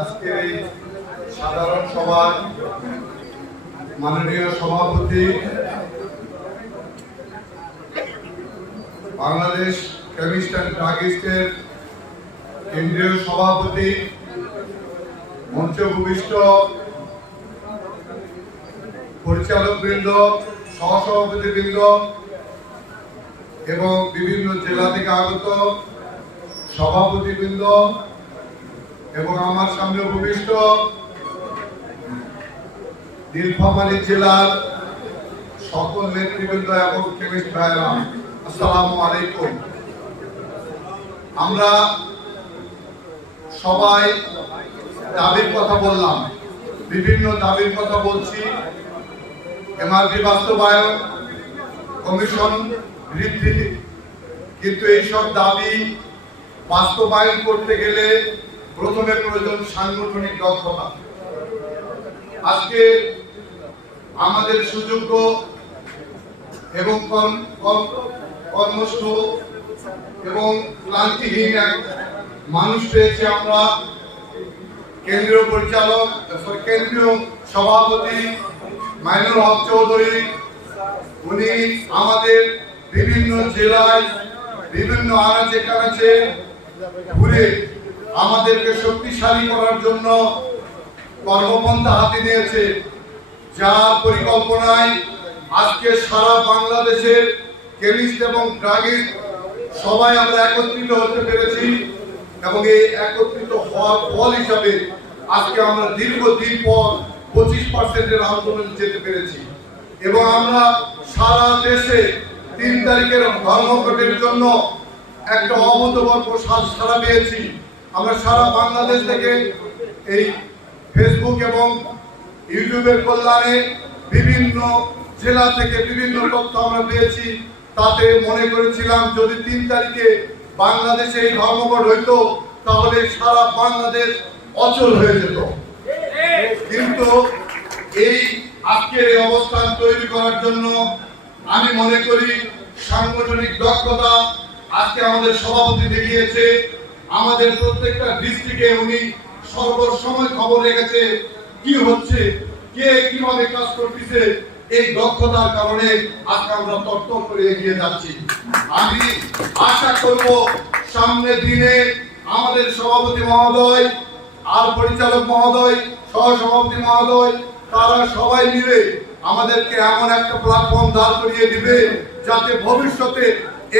আজকের এই সাধারণ সভার মাননীয় সভাপতি, বাংলাদেশ কেমিস্ট অ্যান্ড ড্রাগিস্টের কেন্দ্রীয় সভাপতি, মঞ্চে উপবিষ্ট পরিচালকবৃন্দ, সহসভাপতিবৃন্দ এবং বিভিন্ন জেলা থেকে আগত সভাপতিবৃন্দ এবং আমার সামনে উপবিষ্ট নীলফামারী জেলার সকল নেতৃবৃন্দ এবং কেমিস্ট ভাইরা, আসসালামু আলাইকুম। আমরা সবাই দাবির কথা বললাম, বিভিন্ন দাবির কথা বলছি। এমআরপি বাস্তবায়ন, কমিশন বৃদ্ধি, কিন্তু এইসব দাবি বাস্তবায়ন করতে গেলে প্রথমে প্রয়োজন সাংগঠনিক দক্ষতা। আজকে আমাদের সুযোগ্য এবং কর্মস্থ এবং ক্লান্তিহীন এক মানুষ পেয়েছি আমরা। কেন্দ্রীয় কেন্দ্রীয় সভাপতি মাইনুল হক চৌধুরী, উনি আমাদের বিভিন্ন জেলায় বিভিন্ন আনাচে কানাচে ঘুরে আমাদেরকে শক্তিশালী করার জন্য কর্মপন্থা হাতে নিয়েছে, যার পরিকল্পনায় আজকে সারা বাংলাদেশের কেমিস্ট এবং ড্রাগিস্ট সবাই আমরা একত্রিত হতে পেরেছি এবং এই একত্রিত হওয়ার ফল হিসাবে আজকে আমরা দীর্ঘদিন পর 25% আন্দোলন যেতে পেরেছি এবং আমরা সারা দেশে 3 তারিখের ধর্মঘটের জন্য একটা অভূতপূর্ব সাড়া পেয়েছি। আমরা সারা বাংলাদেশ থেকে এই ফেসবুক এবং ইউটিউবের কল্যাণে বিভিন্ন জেলা থেকে বিভিন্ন তথ্য আমরা পেয়েছি। তাতে মনে করেছিলাম যদি 3 তারিখে বাংলাদেশে এই ধর্মঘট হইতো তাহলে সারা বাংলাদেশ অচল হয়ে যেত, কিন্তু এই আজকের এই অবস্থান তৈরি করার জন্য আমি মনে করি সাংগঠনিক দক্ষতা আজকে আমাদের সভাপতি দেখিয়েছে। আমাদের প্রত্যেকটা ডিস্ট্রিক্টে উনি সর্বসময় খবর রেখেছে কি হচ্ছে, কে কিভাবে কাজ করতেছে। এই দক্ষতার কারণে আজকে আমরা তত্ত্ব করে এগিয়ে যাচ্ছি। আমি আশা করব সামনের দিনে আমাদের সভাপতি মহোদয় আর পরিচালক মহোদয়, সহসভাপতি মহোদয়, তারা সবাই মিলে আমাদেরকে এমন একটা প্ল্যাটফর্ম দাঁড় করিয়ে দিবে যাতে ভবিষ্যতে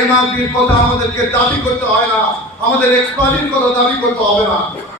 এমআরপির কথা আমাদেরকে দাবি করতে হয় না, আমাদের এক্সপায়ারির কথা দাবি করতে হবে না।